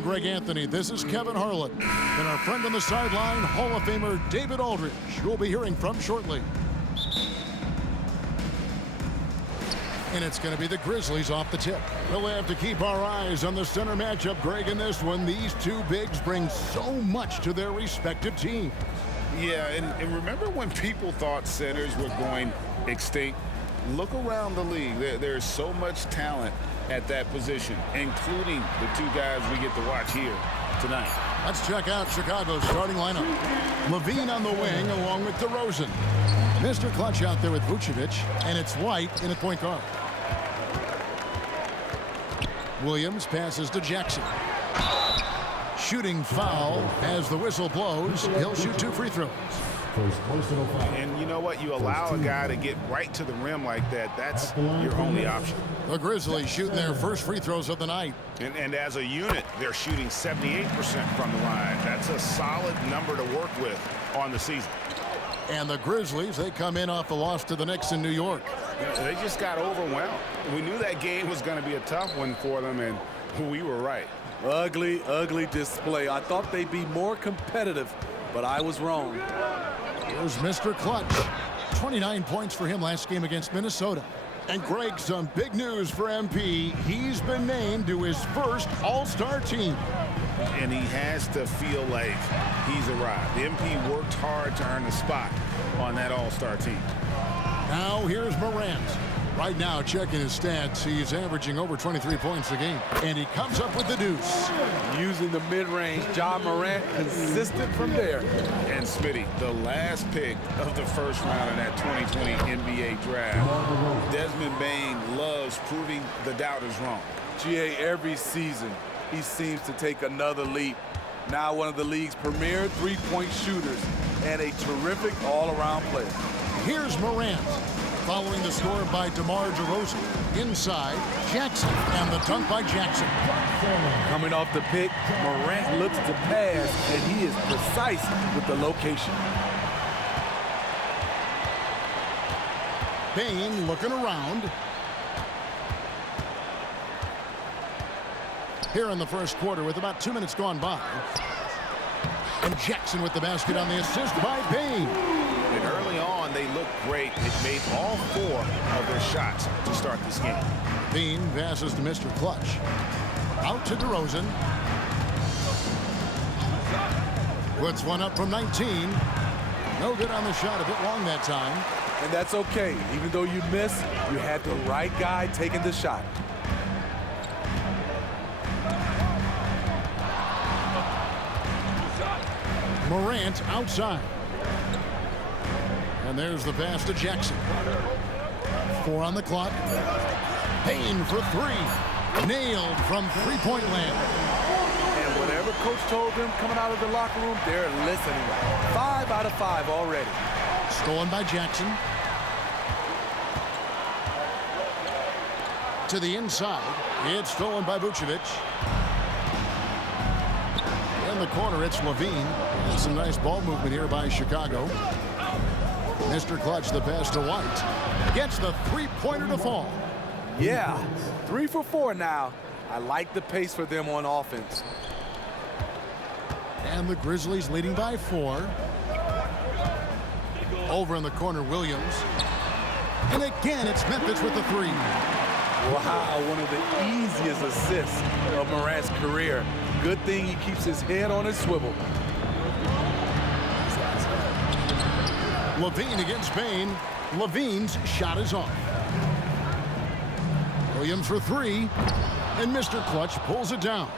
Greg Anthony, this is Kevin Harlan, and our friend on the sideline, Hall of Famer David Aldridge, who we'll be hearing from shortly. And it's going to be the Grizzlies off the tip. We'll have to keep our eyes on the center matchup, Greg, in this one. These two bigs bring so much to their respective teams. Yeah, and remember when people thought centers were going extinct? Look around the league. There's so much talent at that position, including the two guys we get to watch here tonight. Let's check out Chicago's starting lineup. LaVine on the wing along with DeRozan. Mr. Clutch out there with Vucevic, and it's White in at point guard. Williams passes to Jackson. Shooting foul as the whistle blows. He'll shoot 2 free throws. And you know what? You allow a guy to get right to the rim like that. That's your only option. The Grizzlies shooting their first free throws of the night. And as a unit, they're shooting 78% from the line. That's a solid number to work with on the season. And the Grizzlies, they come in off the loss to the Knicks in New York. They just got overwhelmed. We knew that game was going to be a tough one for them, and we were right. Ugly, ugly display. I thought they'd be more competitive, but I was wrong. Here's Mr. Clutch. 29 points for him last game against Minnesota. And Greg, some big news for MP. He's been named to his first All-Star team. And he has to feel like he's arrived. MP worked hard to earn the spot on that All-Star team. Now here's Morant. Right now, checking his stats, he's averaging over 23 points a game. And he comes up with the deuce. Using the mid-range, Ja Morant consistent from there. And Smitty, the last pick of the first round of that 2020 NBA draft. Desmond Bane loves proving the doubters wrong. GA, every season, he seems to take another leap. Now one of the league's premier three-point shooters and a terrific all-around player. Here's Morant. Following the score by DeMar DeRozan. Inside, Jackson, and the dunk by Jackson. Coming off the pick, Morant looks to pass, and he is precise with the location. Bane looking around. Here in the first quarter with about 2 minutes gone by. And Jackson with the basket on the assist by Bane. And early on, they looked great. They made all 4 of their shots to start this game. Bane passes to Mr. Clutch. Out to DeRozan. Puts one up from 19. No good on the shot, a bit long that time. And that's okay. Even though you miss, you had the right guy taking the shot. Morant outside. And there's the pass to Jackson. 4 on the clock. Payne for 3. Nailed from three-point land. And whatever coach told them coming out of the locker room, they're listening. 5 out of 5 already. Stolen by Jackson. To the inside. It's stolen by Vucevic. In the corner, it's LaVine. And some nice ball movement here by Chicago. Mr. Clutch, the pass to White. Gets the three-pointer to fall. Yeah, 3 for 4 now. I like the pace for them on offense. And the Grizzlies leading by 4. Over in the corner, Williams. And again, it's Memphis with the 3. Wow, one of the easiest assists of Morant's career. Good thing he keeps his head on his swivel. LaVine against Bane. LaVine's shot is off. Williams for 3. And Mr. Clutch pulls it down.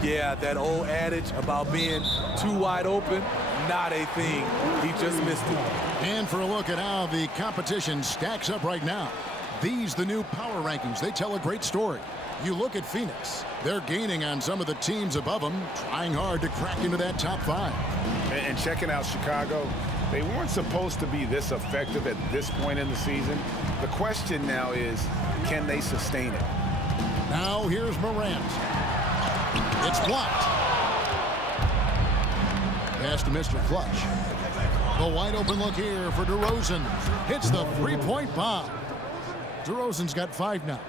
Yeah, that old adage about being too wide open, not a thing. He just missed it. And for a look at how the competition stacks up right now. These, the new power rankings, they tell a great story. You look at Phoenix. They're gaining on some of the teams above them, trying hard to crack into that top 5. And checking out Chicago, they weren't supposed to be this effective at this point in the season. The question now is, can they sustain it? Now here's Morant. It's blocked. Pass to Mr. Clutch. The wide open look here for DeRozan. Hits the three-point bomb. DeRozan's got 5 now.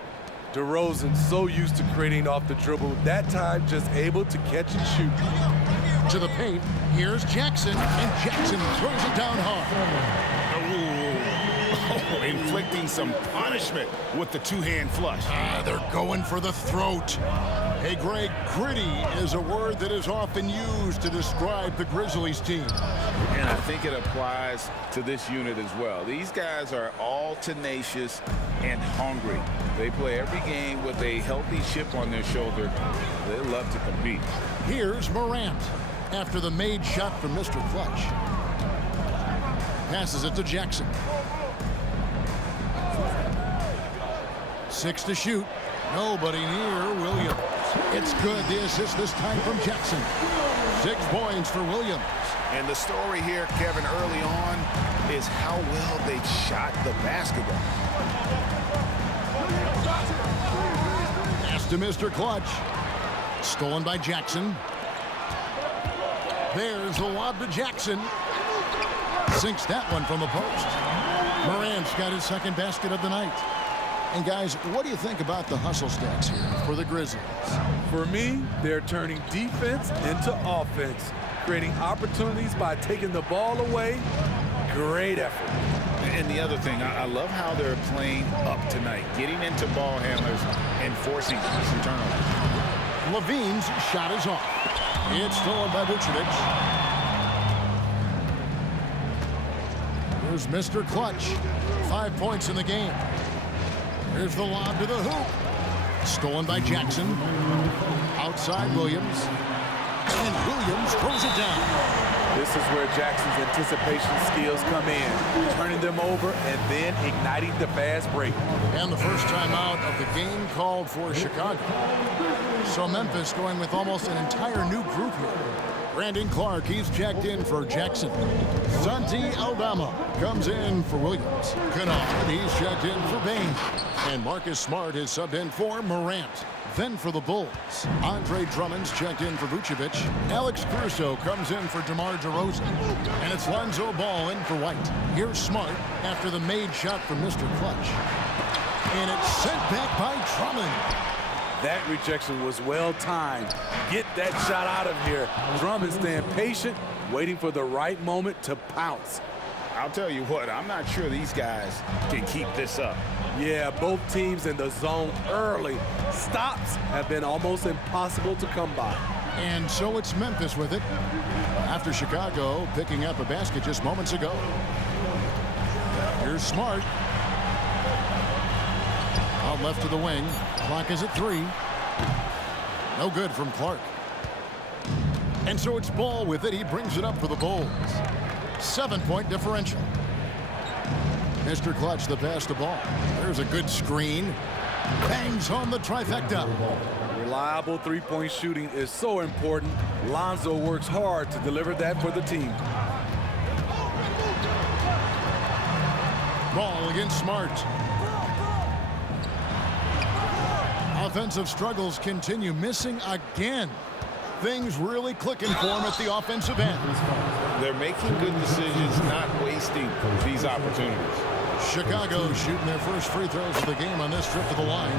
DeRozan so used to creating off the dribble. That time just able to catch and shoot. To the paint, here's Jackson, and Jackson throws it down hard. Oh, inflicting some punishment with the two-hand flush. They're going for the throat. Hey, Greg, gritty is a word that is often used to describe the Grizzlies team. And I think it applies to this unit as well. These guys are all tenacious and hungry. They play every game with a healthy chip on their shoulder. They love to compete. Here's Morant after the made shot from Mr. Clutch. Passes it to Jackson. 6 to shoot. Nobody near Williams. It's good. The assist this time from Jackson. 6 points for Williams. And the story here, Kevin, early on is how well they shot the basketball. Pass to Mr. Clutch. Stolen by Jackson. There's the lob to Jackson. Sinks that one from the post. Morant's got his second basket of the night. And guys, what do you think about the hustle stacks here for the Grizzlies? For me, they're turning defense into offense, creating opportunities by taking the ball away. Great effort. And the other thing, I love how they're playing up tonight, getting into ball handlers and forcing some turnovers. Levine's shot is off. It's stolen by Vucevic. Here's Mr. Clutch. 5 points in the game. Here's the lob to the hoop. Stolen by Jackson. Outside Williams. And Williams throws it down. This is where Jackson's anticipation skills come in, turning them over and then igniting the fast break. And the first time out of the game called for Chicago. So Memphis going with almost an entire new group here. Brandon Clark, he's checked in for Jackson. Santi Aldama comes in for Williams. Kennard, he's checked in for Bain. And Marcus Smart is subbed in for Morant. Then for the Bulls, Andre Drummond's checked in for Vucevic. Alex Caruso comes in for DeMar DeRozan. And it's Lonzo Ball in for White. Here's Smart after the made shot from Mr. Clutch. And it's sent back by Drummond. That rejection was well timed. Get that shot out of here. Drummond staying patient, waiting for the right moment to pounce. I'll tell you what, I'm not sure these guys can keep this up. Yeah, both teams in the zone early. Stops have been almost impossible to come by. And so it's Memphis with it. After Chicago picking up a basket just moments ago. Here's Smart. Out left to the wing. Clock is at 3. No good from Clark. And so it's Ball with it. He brings it up for the Bulls. 7-point differential. Mr. Clutch, the pass to Ball. There's a good screen. Bangs home the trifecta. Reliable three-point shooting is so important. Lonzo works hard to deliver that for the team. Ball against Smart. Offensive struggles continue, missing again. Things really clicking for him at the offensive end. They're making good decisions, not wasting these opportunities. Chicago shooting their first free throws of the game on this trip to the line.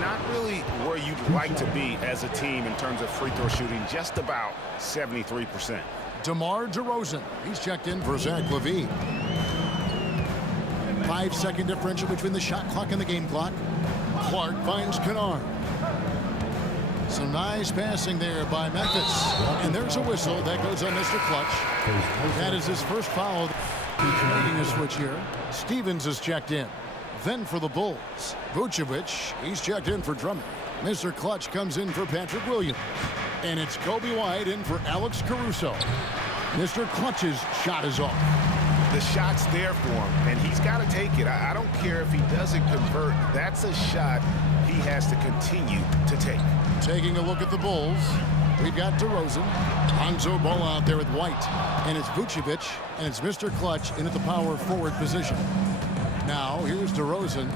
Not really where you'd like to be as a team in terms of free throw shooting, just about 73%. DeMar DeRozan, he's checked in for Zach LaVine. 5-second differential between the shot clock and the game clock. Clark finds Kennard. Some nice passing there by Memphis. And there's a whistle that goes on Mr. Clutch. That is his first foul. He's making a switch here. Stevens is checked in. Then for the Bulls, Vucevic, he's checked in for Drummond. Mr. Clutch comes in for Patrick Williams. And it's Kobe White in for Alex Caruso. Mr. Clutch's shot is off. The shot's there for him, and he's got to take it. I don't care if he doesn't convert. That's a shot he has to continue to take. Taking a look at the Bulls, we've got DeRozan, Lonzo Ball out there with White, and it's Vucevic, and it's Mr. Clutch in at the power forward position. Now, here's DeRozan.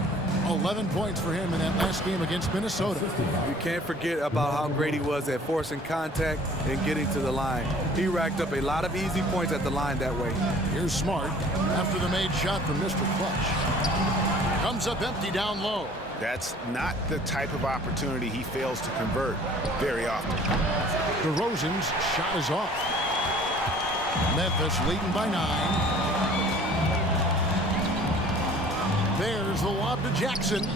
11 points for him in that last game against Minnesota. You can't forget about how great he was at forcing contact and getting to the line. He racked up a lot of easy points at the line that way. Here's Smart after the made shot from Mr. Clutch. Comes up empty down low. That's not the type of opportunity he fails to convert very often. DeRozan's shot is off. Memphis leading by 9. There's the lob to Jackson.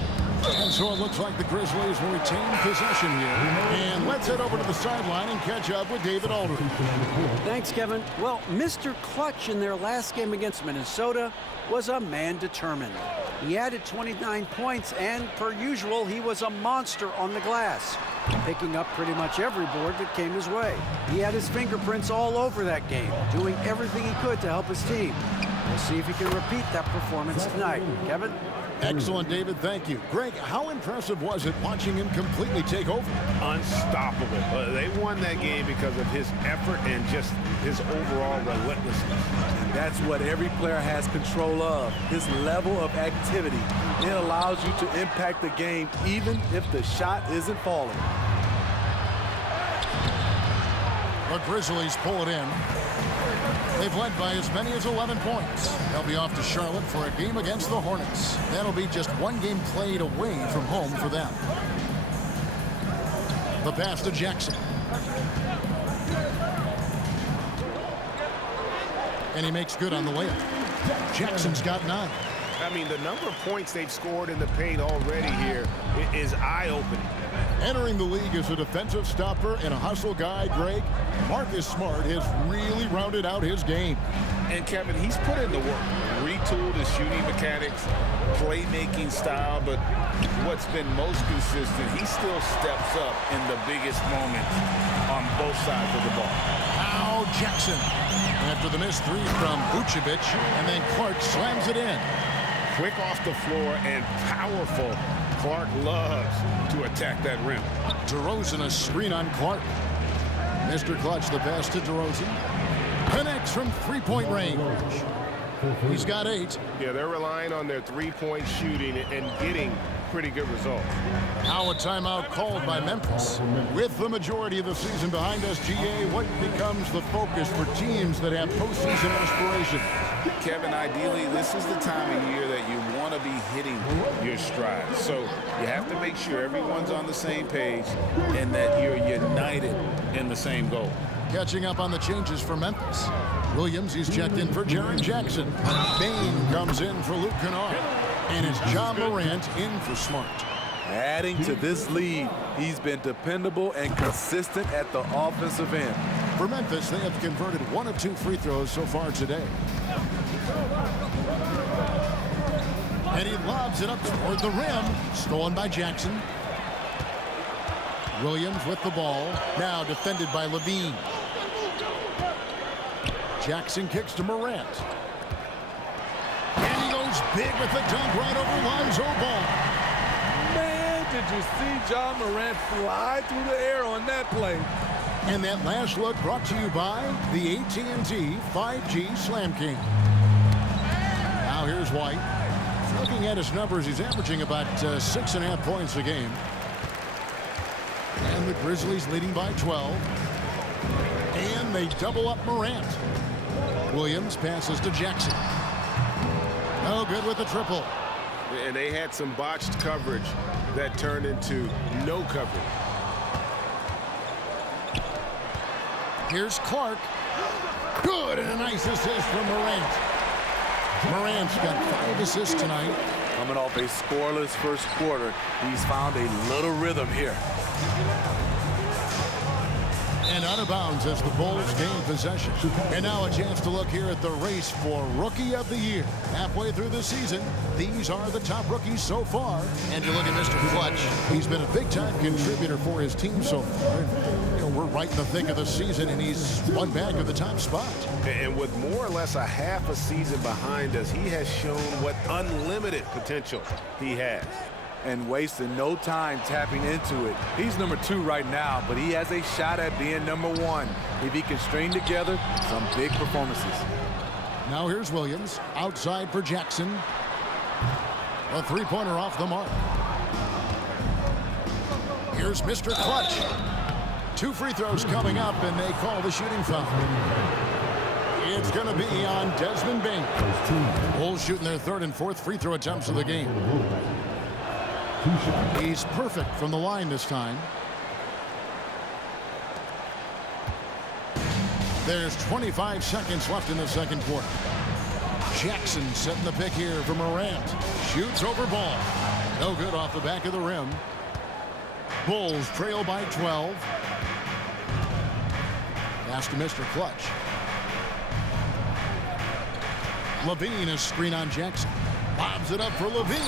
And so it looks like the Grizzlies will retain possession here. And let's head over to the sideline and catch up with David Aldridge. Thanks, Kevin. Well, Mr. Clutch in their last game against Minnesota was a man determined. He added 29 points, and per usual, he was a monster on the glass, picking up pretty much every board that came his way. He had his fingerprints all over that game, doing everything he could to help his team. We'll see if he can repeat that performance tonight. Kevin? Excellent, David. Thank you. Greg, how impressive was it watching him completely take over? Unstoppable. They won that game because of his effort and just his overall relentlessness. And that's what every player has control of, his level of activity. It allows you to impact the game even if the shot isn't falling. The Grizzlies pull it in. They've led by as many as 11 points. They'll be off to Charlotte for a game against the Hornets. That'll be just one game played away from home for them. The pass to Jackson. And he makes good on the layup. Jackson's got 9. I mean, the number of points they've scored in the paint already here is eye-opening. Entering the league as a defensive stopper and a hustle guy, Greg, Marcus Smart has really rounded out his game. And Kevin, he's put in the work, retooled his shooting mechanics, playmaking style, but what's been most consistent, he still steps up in the biggest moments on both sides of the ball. Now Jackson, after the missed 3 from Vucevic, and then Clark slams it in. Quick off the floor and powerful. Clark loves to attack that rim. DeRozan a screen on Clark. Mr. Clutch, the pass to DeRozan. Connects from three-point range. He's got 8. Yeah, they're relying on their three-point shooting and getting pretty good results. Now a timeout called by Memphis. With the majority of the season behind us, GA, what becomes the focus for teams that have postseason aspirations? Kevin, ideally, this is the time of year that you want to be hitting your stride. So you have to make sure everyone's on the same page and that you're united in the same goal. Catching up on the changes for Memphis. Williams, he's checked in for Jaren Jackson. Bane comes in for Luke Kennard. And it's John Morant in for Smart. Adding to this lead, he's been dependable and consistent at the offensive end. For Memphis, they have converted 1 of 2 free throws so far today. And he lobs it up toward the rim. Stolen by Jackson. Williams with the ball. Now defended by Levine. Jackson kicks to Morant. And he goes big with the dunk right over Lonzo Ball. Man, did you see John Morant fly through the air on that play? And that last look brought to you by the AT&T 5G Slam King. Now here's White. Looking at his numbers, he's averaging about 6.5 points a game. And the Grizzlies leading by 12. And they double up Morant. Williams passes to Jackson. No good with the triple. And they had some botched coverage that turned into no coverage. Here's Clark. Good, and a nice assist from Morant. Morant's got 5 assists tonight. Coming off a scoreless first quarter, he's found a little rhythm here. And out of bounds as the Bulls gain possession. And now a chance to look here at the race for Rookie of the Year. Halfway through the season, these are the top rookies so far. And you look at Mr. Clutch. He's been a big-time contributor for his team so far. You know, we're right in the thick of the season, and he's one back of the top spot. And with more or less a half a season behind us, he has shown what unlimited potential he has. And wasting no time tapping into it. He's number 2 right now, but he has a shot at being number 1 if he can string together some big performances. Now here's Williams, outside for Jackson. A three-pointer off the mark. Here's Mr. Clutch. 2 free throws coming up, and they call the shooting foul. It's going to be on Desmond Bane. Bulls shooting their 3rd and 4th free throw attempts of the game. He's perfect from the line this time. There's 25 seconds left in the second quarter. Jackson setting the pick here for Morant. Shoots over ball. No good off the back of the rim. Bulls trail by 12. Pass to Mr. Clutch. Levine is screen on Jackson. Bobs it up for Levine.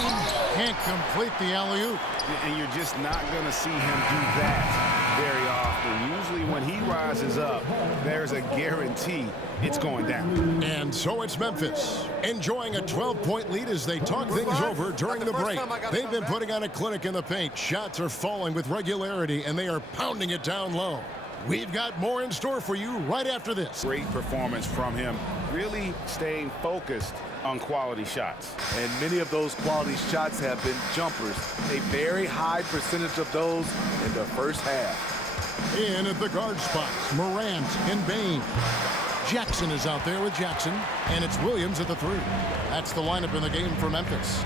Can't complete the alley-oop. And you're just not going to see him do that very often. Usually when he rises up, there's a guarantee it's going down. And so it's Memphis, enjoying a 12-point lead as they talk things over during the break. They've been putting on a clinic in the paint. Shots are falling with regularity, and they are pounding it down low. We've got more in store for you right after this. Great performance from him, really staying focused on quality shots. And many of those quality shots have been jumpers. A very high percentage of those in the first half. In at the guard spots, Morant and Bane. Jackson is out there with Jackson, and it's Williams at the 3. That's the lineup in the game for Memphis.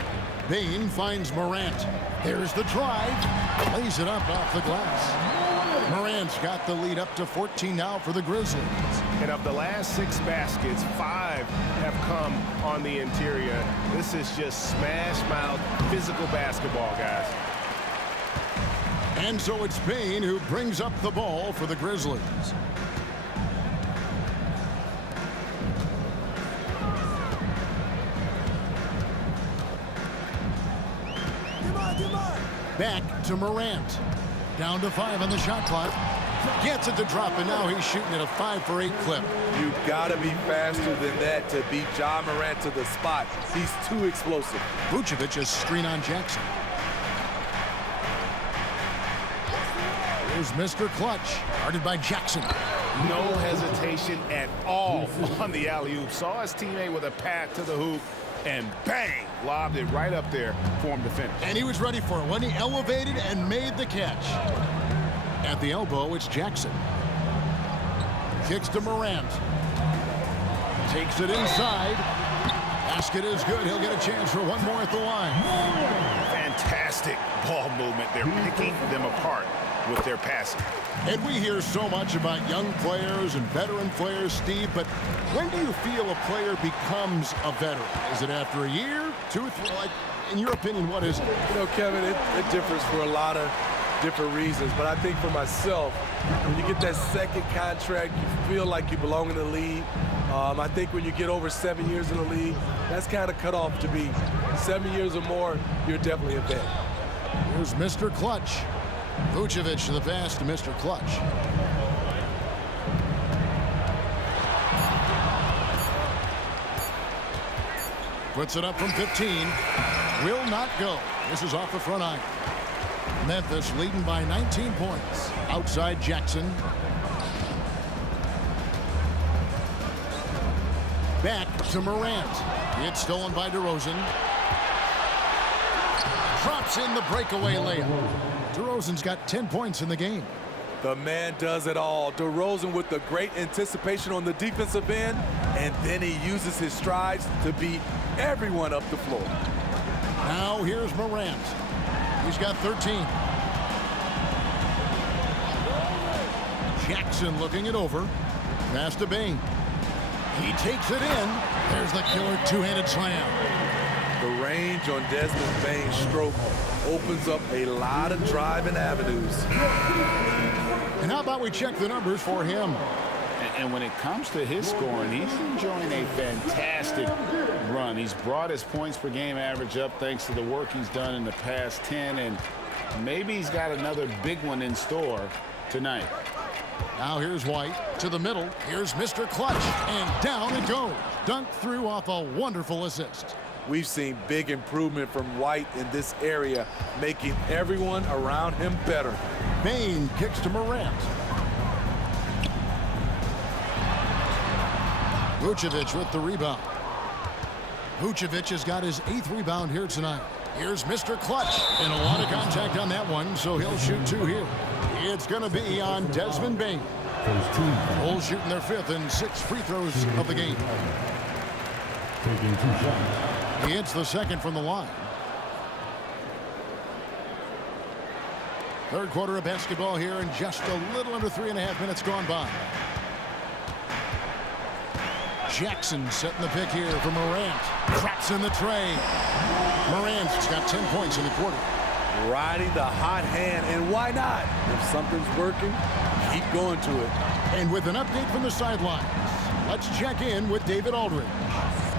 Bane finds Morant. There's the drive. Lays it up off the glass. Morant's got the lead up to 14 now for the Grizzlies. And of the last 6 baskets, 5 have come on the interior. This is just smash mouth physical basketball, guys. And so it's Bane who brings up the ball for the Grizzlies. Back to Morant. Down to 5 on the shot clock. Gets it to drop, and now he's shooting at a 5-for-8 clip. You've got to be faster than that to beat Ja Morant to the spot. He's too explosive. Vucevic is screen on Jackson. Here's Mr. Clutch, guarded by Jackson. No hesitation at all on the alley-oop. Saw his teammate with a path to the hoop, and bang, lobbed it right up there for him to finish. And he was ready for it when he elevated and made the catch. At the elbow, it's Jackson. Kicks to Morant. Takes it inside. Basket is good. He'll get a chance for one more at the line. Fantastic ball movement. They're picking them apart with their passing. And we hear so much about young players and veteran players, Steve, but when do you feel a player becomes a veteran? Is it after a year, 2 or 3? Like, in your opinion, what is it? You know, Kevin, it differs for a lot of different reasons, but I think for myself, when you get that second contract, you feel like you belong in the league. I think when you get over 7 years in the league, that's kind of cut off to be 7 years or more, you're definitely a vet. Here's Mr. Clutch. Vucevic to the pass to Mr. Clutch. Puts it up from 15. Will not go. This is off the front iron. Memphis leading by 19 points. Outside Jackson. Back to Morant. It's stolen by DeRozan. Drops in the breakaway layup. DeRozan's got 10 points in the game. The man does it all. DeRozan with the great anticipation on the defensive end, and then he uses his strides to beat everyone up the floor. Now here's Morant. He's got 13. Jackson looking it over. Pass to Bane. He takes it in. There's the killer two-handed slam. The range on Desmond Bane's stroke opens up a lot of driving avenues. And how about we check the numbers for him? And when it comes to his scoring, he's enjoying a fantastic run. He's brought his points per game average up thanks to the work he's done in the past 10, and maybe he's got another big one in store tonight. Now here's White to the middle. Here's Mr. Clutch, and down it goes. Dunked through off a wonderful assist. We've seen big improvement from White in this area, making everyone around him better. Bane kicks to Morant. Vucevic with the rebound. Vucevic has got his 8th rebound here tonight. Here's Mr. Clutch, and a lot of contact on that one, so he'll shoot 2 here. It's going to be on Desmond Bane. Bulls shooting their 5th and 6th free throws of the game. He hits the 2nd from the line. Third quarter of basketball here, and just a little under 3.5 minutes gone by. Jackson setting the pick here for Morant. Traps in the tray. Morant's got 10 points in the quarter. Riding the hot hand, and why not? If something's working, keep going to it. And with an update from the sidelines, let's check in with David Aldridge.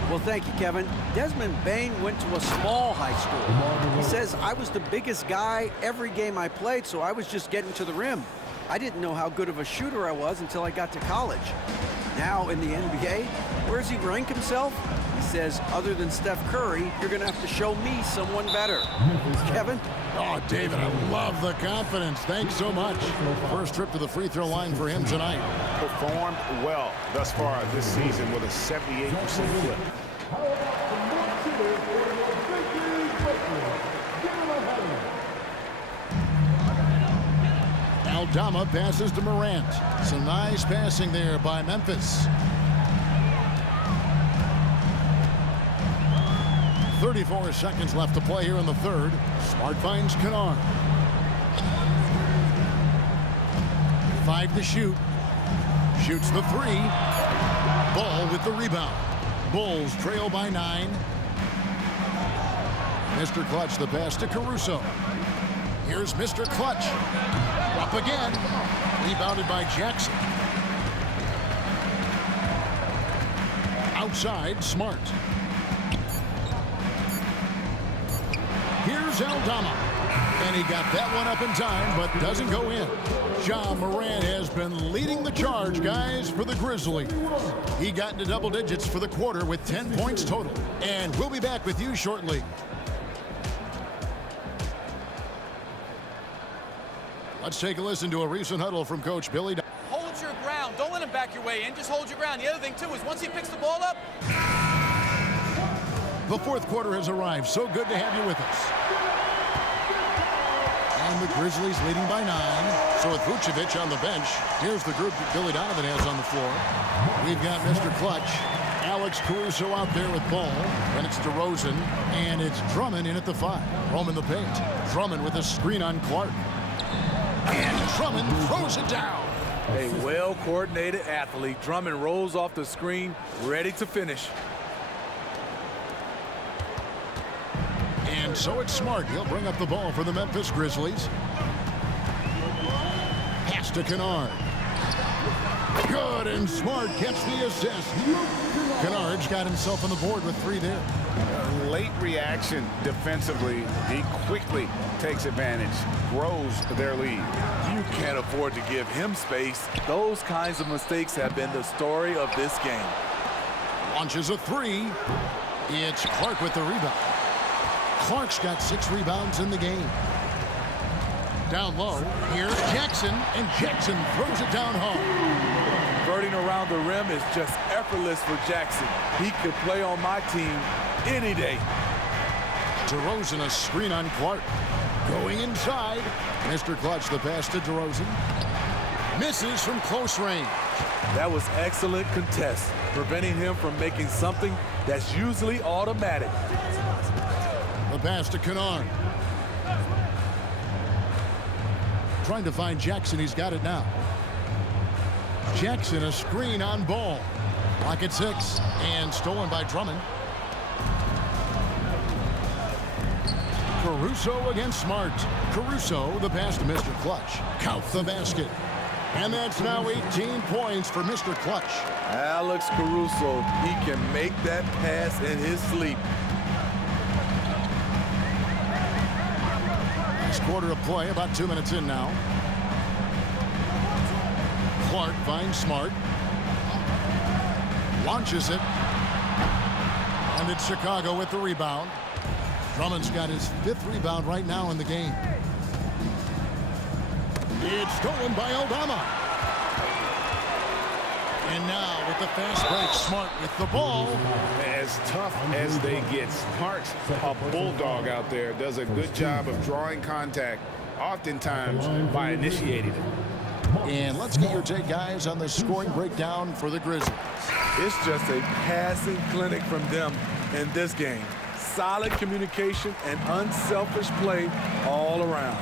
Well, thank you, Kevin. Desmond Bane went to a small high school. He says, I was the biggest guy every game I played, so I was just getting to the rim. I didn't know how good of a shooter I was until I got to college. Now in the NBA, where does he rank himself? He says, other than Steph Curry, you're going to have to show me someone better. Kevin? Oh, David, I love the confidence. Thanks so much. First trip to the free throw line for him tonight. Performed well thus far this season with a 78% clip. Aldama passes to Morant. Some nice passing there by Memphis. 34 seconds left to play here in the third. Smart finds Kennard. 5 to shoot. Shoots the 3. Ball with the rebound. Bulls trail by 9. Mr. Clutch the pass to Caruso. Here's Mr. Clutch. Up again. Rebounded by Jackson. Outside, Smart. Here's Aldama. And he got that one up in time, but doesn't go in. Ja Morant has been leading the charge, guys, for the Grizzlies. He got into double digits for the quarter with 10 points total. And we'll be back with you shortly. Let's take a listen to a recent huddle from Coach Billy. Hold your ground. Don't let him back your way in. Just hold your ground. The other thing, too, is once he picks the ball up. The fourth quarter has arrived. So good to have you with us. And the Grizzlies leading by 9. So with Vucevic on the bench, here's the group that Billy Donovan has on the floor. We've got Mr. Clutch, Alex Caruso out there with ball. Then it's DeRozan, and it's Drummond in at the 5. Roman the paint. Drummond with a screen on Clark. And Drummond throws it down. A well-coordinated athlete. Drummond rolls off the screen, ready to finish. And so it's Smart. He'll bring up the ball for the Memphis Grizzlies. Pass to Kennard. Good, and Smart gets the assist. Kennard's got himself on the board with 3 there. Late reaction defensively. He quickly takes advantage, grows their lead. You can't afford to give him space. Those kinds of mistakes have been the story of this game. Launches a 3. It's Clark with the rebound. Clark's got 6 rebounds in the game. Down low, here's Jackson, and Jackson throws it down home. Converting around the rim is just effortless for Jackson. He could play on my team any day. DeRozan a screen on Clark. Going inside. Mr. Clutch the pass to DeRozan. Misses from close range. That was excellent contest, preventing him from making something that's usually automatic. The pass to Kennard. Trying to find Jackson. He's got it now. Jackson a screen on ball. Block at 6 and stolen by Drummond. Caruso against Smart. Caruso the pass to Mr. Clutch. Count the basket. And that's now 18 points for Mr. Clutch. Alex Caruso, he can make that pass in his sleep. Last quarter of play, about 2 minutes in now. Clark finds Smart. Launches it. And it's Chicago with the rebound. Drummond's got his 5th rebound right now in the game. It's stolen by Aldama. And now with the fast break, Smart with the ball. As tough as they get, Smart's a bulldog out there. Does a good job of drawing contact, oftentimes by initiating it. And let's get your take, guys, on the scoring breakdown for the Grizzlies. It's just a passing clinic from them in this game. Solid communication and unselfish play all around.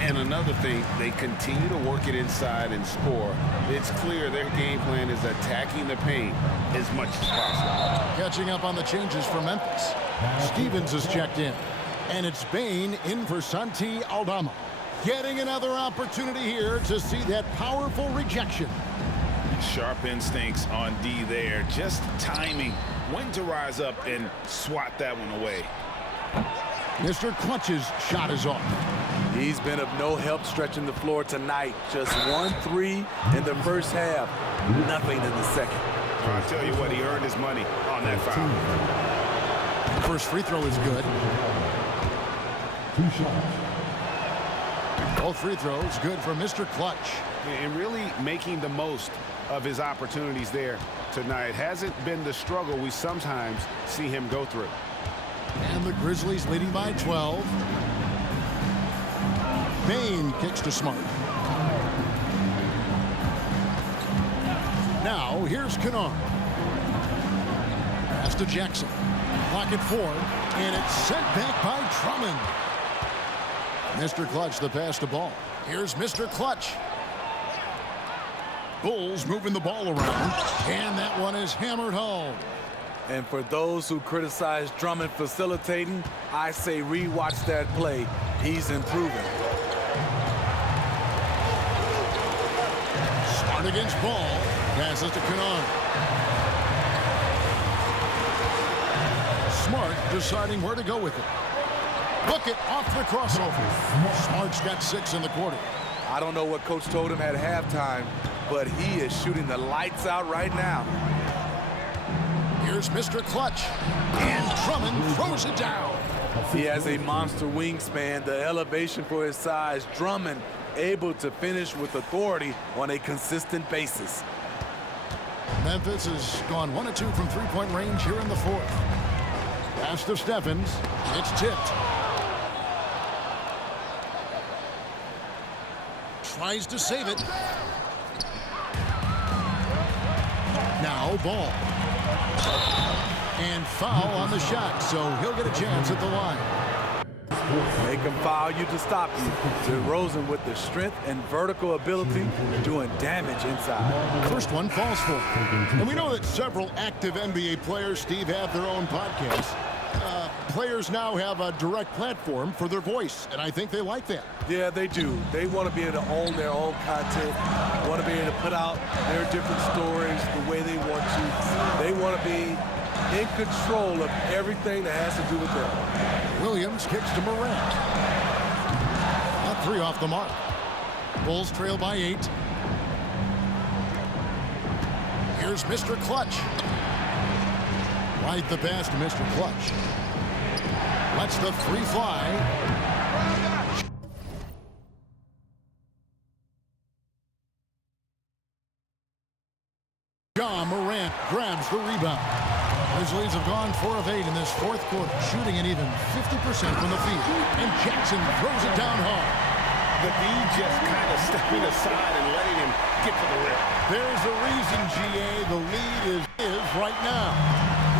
And another thing, they continue to work it inside and score. It's clear their game plan is attacking the paint as much as possible. Catching up on the changes for Memphis. Stevens is checked in. And it's Bane in for Santi Aldama. Getting another opportunity here to see that powerful rejection. Sharp instincts on D there. Just timing when to rise up and swat that one away. Mr. Clutch's shot is off. He's been of no help stretching the floor tonight. Just 1-3 in the first half. Nothing in the second. I'll tell you what, he earned his money on that foul. First free throw is good. 2 shots. Both free throws good for Mr. Clutch. And really making the most of his opportunities there tonight. Hasn't been the struggle we sometimes see him go through. And the Grizzlies leading by 12. Bane kicks to Smart. Now here's Kennard. Pass to Jackson. Clock at 4. And it's sent back by Drummond. Mr. Clutch the pass to Ball. Here's Mr. Clutch. Bulls moving the ball around. And that one is hammered home. And for those who criticize Drummond facilitating, I say rewatch that play. He's improving. Smart against Ball. Passes to Kennard. Smart deciding where to go with it. Book it off the crossover. Smart's got 6 in the quarter. I don't know what Coach told him at halftime, but he is shooting the lights out right now. Here's Mr. Clutch. And Drummond throws it down. He has a monster wingspan, the elevation for his size. Drummond able to finish with authority on a consistent basis. Memphis has gone 1 of 2 from three-point range here in the fourth. Pass to Stephens. It's tipped. Tries to save it. Now Ball. And foul on the shot, so he'll get a chance at the line. They can foul you to stop you. DeRozan with the strength and vertical ability doing damage inside. First one falls for him. And we know that several active NBA players, Steve, have their own podcasts. Players now have a direct platform for their voice, and I think they like that. Yeah, they do. They want to be able to own their own content, want to be able to put out their different stories the way they want to. They want to be in control of everything that has to do with them. Williams kicks to Morant. That 3 off the mark. Bulls trail by 8. Here's Mr. Clutch. Right the pass to Mr. Clutch. Lets the 3 fly. Ja Morant grabs the rebound. Grizzlies have gone 4 of 8 in this fourth quarter, shooting an even 50% from the field. And Jackson throws it down hard. The D just kind of stepping aside and letting him get to the rim. There's a reason, GA, the lead is right now.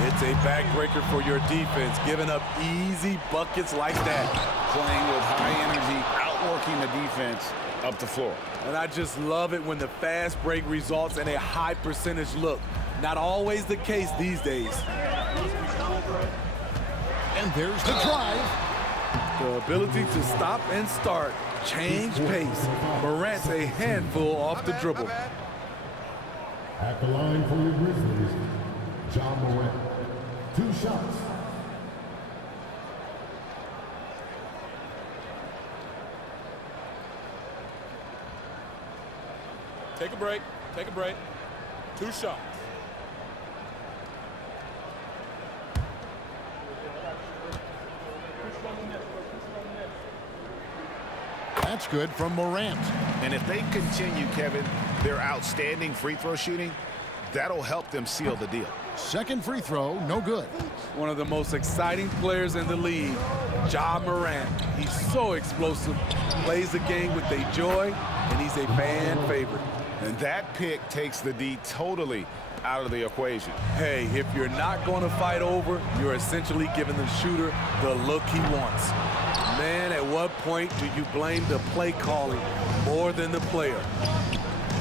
It's a backbreaker for your defense, giving up easy buckets like that. Playing with high energy, outworking the defense up the floor. And I just love it when the fast break results in a high percentage look. Not always the case these days. And there's the drive. The ability to stop and start, change pace. Morant's a handful off the dribble. At the line for your Grizzlies, Ja Morant. 2 shots. Take a break. Take a break. 2 shots. That's good from Morant. And if they continue, Kevin, their outstanding free throw shooting, that'll help them seal the deal. Second free throw, no good. One of the most exciting players in the league, Ja Morant. He's so explosive, plays the game with a joy, and he's a fan favorite. And that pick takes the D totally out of the equation. Hey, if you're not going to fight over, you're essentially giving the shooter the look he wants. Man, at what point do you blame the play calling more than the player?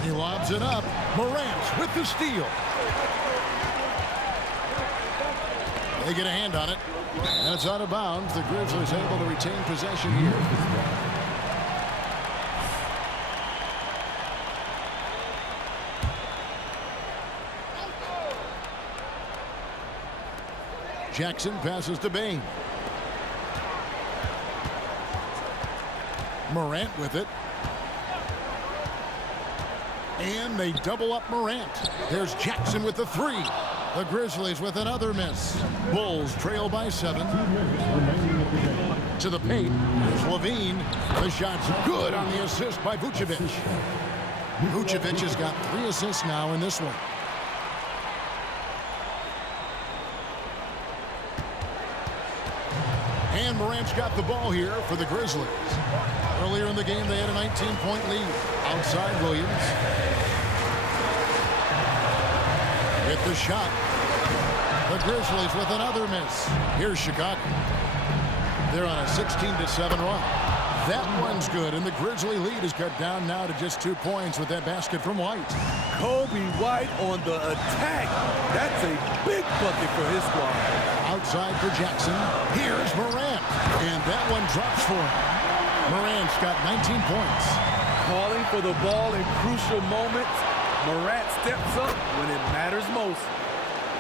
He lobs it up. Morant with the steal. They get a hand on it, and it's out of bounds. The Grizzlies able to retain possession here. Jackson passes to Bane. Morant with it. And they double up Morant. There's Jackson with the three. The Grizzlies with another miss. Bulls trail by 7. To the paint. There's Levine. The shot's good on the assist by Vucevic. Vucevic has got 3 assists now in this one. And Morant's got the ball here for the Grizzlies. Earlier in the game, they had a 19-point lead. Outside Williams. Hit the shot. The Grizzlies with another miss. Here's Chicago. They're on a 16-7 run. That one's good, and the Grizzly lead is cut down now to just 2 points with that basket from White. Kobe White on the attack. That's a big bucket for his squad. Outside for Jackson. Here's Morant. And that one drops for him. Morant's got 19 points. Calling for the ball in crucial moments. Morant steps up when it matters most.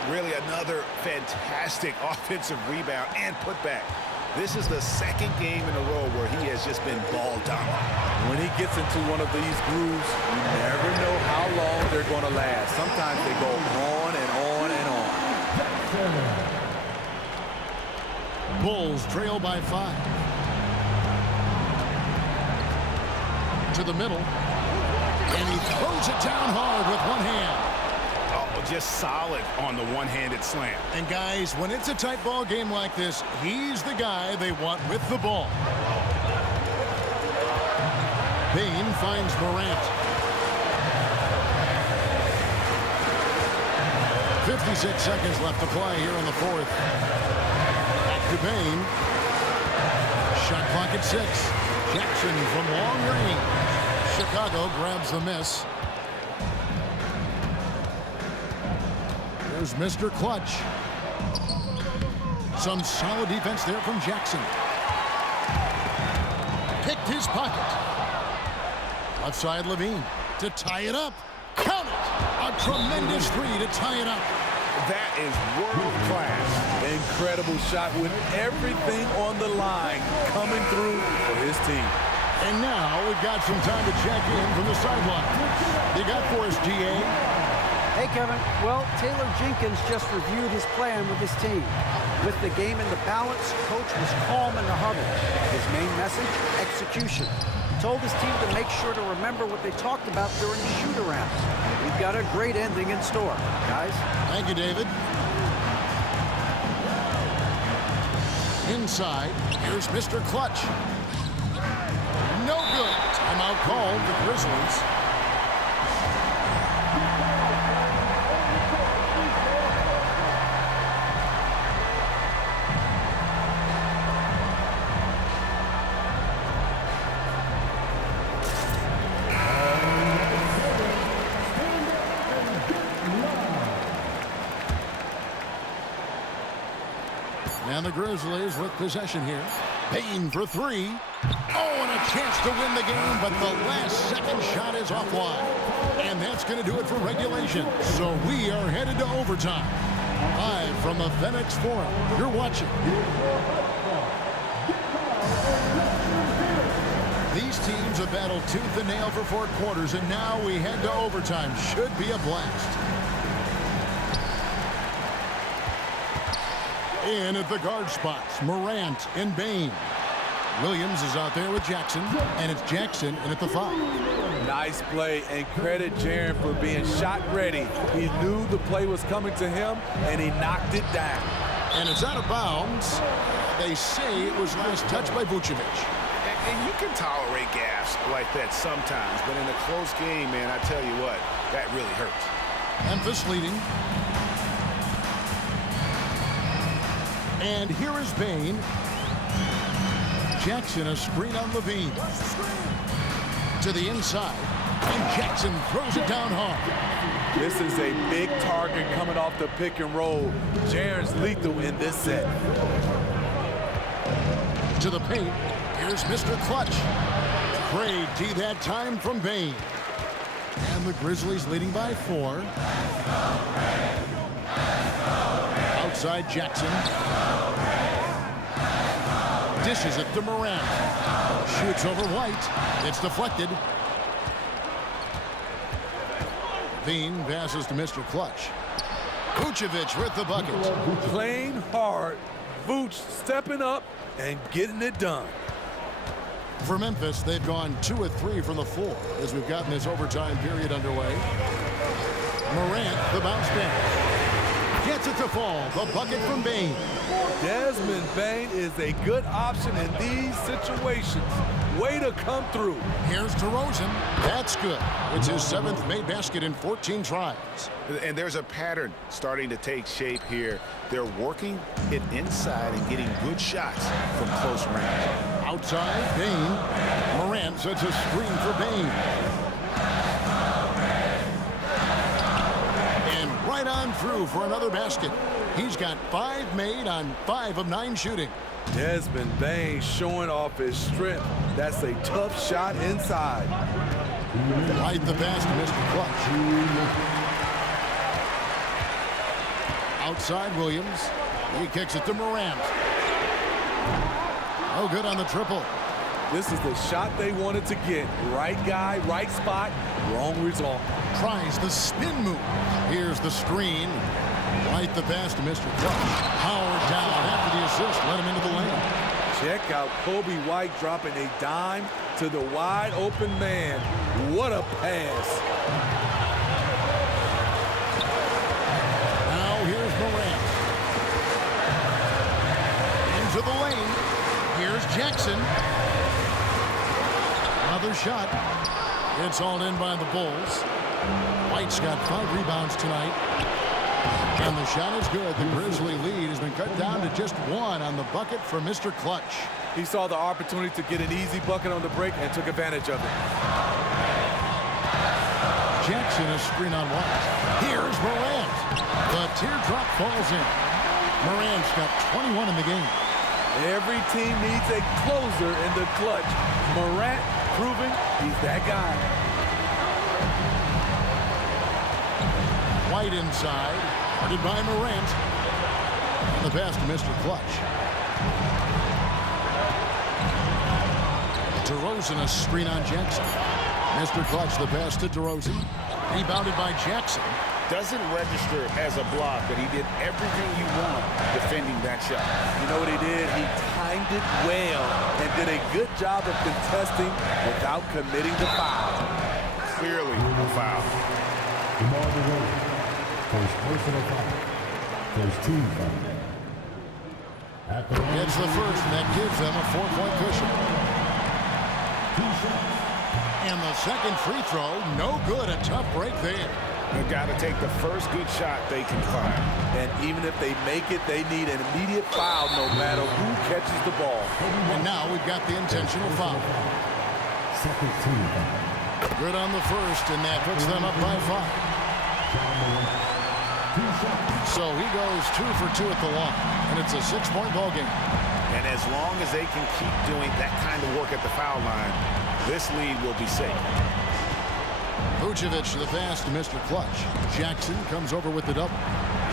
Really another fantastic offensive rebound and putback. This is the second game in a row where he has just been ball dominant. When he gets into one of these grooves, you never know how long they're going to last. Sometimes they go on and on and on. Bulls trail by 5. To the middle. And he throws it down hard with one hand. Oh, just solid on the one-handed slam. And guys, when it's a tight ball game like this, he's the guy they want with the ball. Bane finds Morant. 56 seconds left to play here in the 4th. Back to Bane. Shot clock at 6. Jackson from long range. Chicago grabs the miss. There's Mr. Clutch. Some solid defense there from Jackson. Picked his pocket. Left side Levine to tie it up. Count it! A tremendous 3 to tie it up. That is world class. Incredible shot with everything on the line coming through for his team. And now we've got some time to check in from the sideline. You got for us, GA? Hey, Kevin. Well, Taylor Jenkins just reviewed his plan with his team. With the game in the balance, coach was calm in the huddle. His main message, execution. Told his team to make sure to remember what they talked about during the shoot-around. We've got a great ending in store, guys. Thank you, David. Inside, here's Mr. Clutch. No good. Timeout called the Grizzlies. And the Grizzlies with possession here. Payne for 3. Oh, and a chance to win the game, but the last second shot is offline. And that's going to do it for regulation. So we are headed to overtime. Live from the FedEx Forum. You're watching. These teams have battled tooth and nail for 4 quarters, and now we head to overtime. Should be a blast. In at the guard spots, Morant and Bane. Williams is out there with Jackson, and it's Jackson in at the 5. Nice play, and credit Jaren for being shot ready. He knew the play was coming to him, and he knocked it down. And it's out of bounds. They say it was last touched by Vucevic. And you can tolerate gaffes like that sometimes, but in a close game, man, I tell you what, that really hurts. Memphis leading. And here is Bane. Jackson, a screen on Levine. To the inside. And Jackson throws it down hard. This is a big target coming off the pick and roll. Jaren's lethal in this set. To the paint. Here's Mr. Clutch. Great D that time from Bane. And the Grizzlies leading by 4. Outside Jackson. Dishes it to Morant. Shoots over White. It's deflected. Veen passes to Mr. Clutch. Vucevic with the bucket. Playing hard. Vooch stepping up and getting it done. For Memphis, they've gone 2 of 3 from the floor as we've gotten this overtime period underway. Morant, the bounce back. Gets it to fall. The bucket from Bane. Desmond Bane is a good option in these situations. Way to come through. Here's DeRozan. That's good. It's his 7th made basket in 14 tries. And there's a pattern starting to take shape here. They're working it inside and getting good shots from close range. Outside, Bane. Morant sets a screen for Bane. And right on through for another basket. He's got 5 made on 5 of 9 shooting. Desmond Bane showing off his strength. That's a tough shot inside. Right the pass to Mr. Clutch. Outside Williams. He kicks it to Morant. Oh, good on the triple. This is the shot they wanted to get. Right guy, right spot, wrong result. Tries the spin move. Here's the screen. Right the pass to Mr. Clutch. Howard down after the assist. Let him into the lane. Check out Kobe White dropping a dime to the wide open man. What a pass. Now here's Morant. Into the lane. Here's Jackson. Another shot. It's all in by the Bulls. White's got 5 rebounds tonight. And the shot is good. The Grizzly lead has been cut down to just 1 on the bucket for Mr. Clutch. He saw the opportunity to get an easy bucket on the break and took advantage of it. Jackson a screen on White. Here's Morant. The teardrop falls in. Morant's got 21 in the game. Every team needs a closer in the clutch. Morant proving he's that guy. White inside. Guarded by Morant. And the pass to Mr. Clutch. DeRozan a screen on Jackson. Mr. Clutch the pass to DeRozan. Rebounded by Jackson. Doesn't register as a block, but he did everything you want defending that shot. You know what he did? He timed it well and did a good job of contesting without committing the foul. Clearly a foul. DeMar DeRozan, first personal foul, first team foul. At the line, Gets the first, and that gives them a 4-point cushion. 2 shots. And the second free throw, no good. A tough break there. They've got to take the first good shot they can find. And even if they make it, they need an immediate foul no matter who catches the ball. And now we've got the intentional foul. Second team foul. Good on the first, and that puts them up by 5. John Morant, 2 shots. So he goes 2 for 2 at the line, and it's a 6-point ball game. And as long as they can keep doing that kind of work at the foul line, this lead will be safe. Vucevic the pass to Mr. Clutch. Jackson comes over with the double.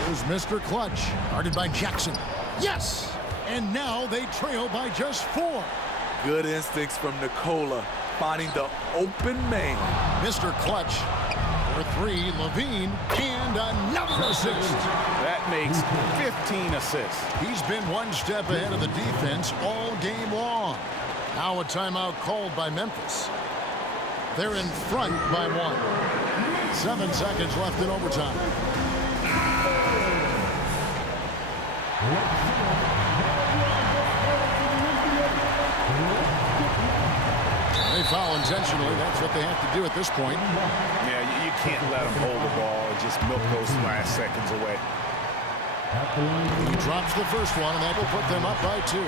Here's Mr. Clutch, guarded by Jackson. Yes! And now they trail by just 4. Good instincts from Nikola, finding the open man. Mr. Clutch for 3, Levine, and another assist. That makes 15 assists. He's been one step ahead of the defense all game long. Now a timeout called by Memphis. They're in front by 1. 7 seconds left in overtime. They foul intentionally. That's what they have to do at this point. Yeah, you can't let them hold the ball and just milk those last seconds away. He drops the first one, and that will put them up by 2.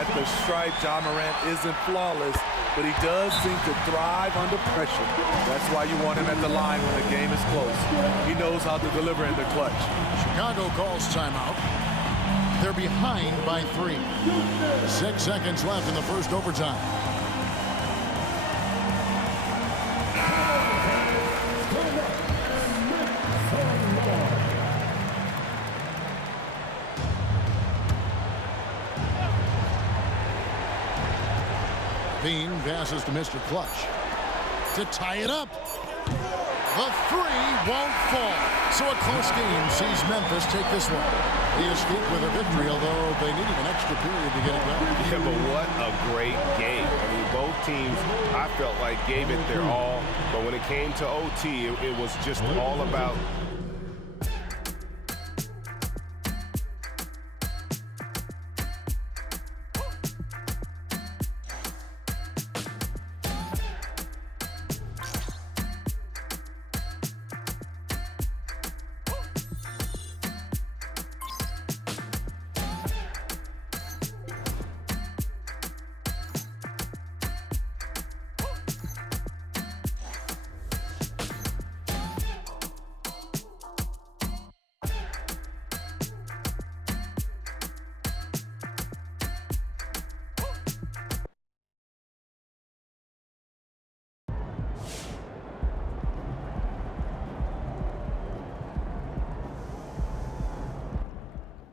At the stripe, Ja Morant isn't flawless, but he does seem to thrive under pressure. That's why you want him at the line when the game is close. He knows how to deliver in the clutch. Chicago calls timeout. They're behind by 3. 6 seconds left in the first overtime. Bean passes to Mr. Clutch to tie it up. The 3 won't fall. So a close game sees Memphis take this one. They escape with a victory, although they needed an extra period to get it done. Yeah, but what a great game. I mean, both teams, I felt like, gave it their all. But when it came to OT, it was just all about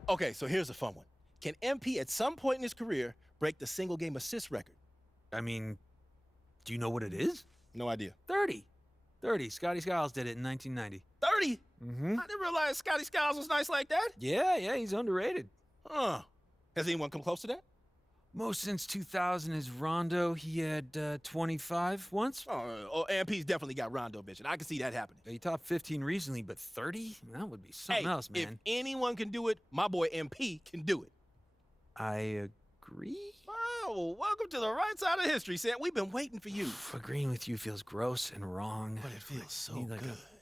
Okay, so here's a fun one. Can MP at some point in his career break the single game assist record? I mean, do you know what it is? No idea. 30. 30. Scotty Skiles did it in 1990. 30? Mm-hmm. I didn't realize Scotty Skiles was nice like that. Yeah, he's underrated. Huh. Has anyone come close to that? Most since 2000 is Rondo. He had 25 once. Oh, MP's definitely got Rondo, bitch, and I can see that happening. He topped 15 recently, but 30? That would be something else, man. If anyone can do it, my boy MP can do it. I agree. Oh, welcome to the right side of history, Sam. We've been waiting for you. Agreeing with you feels gross and wrong. But it feels so Need like good. a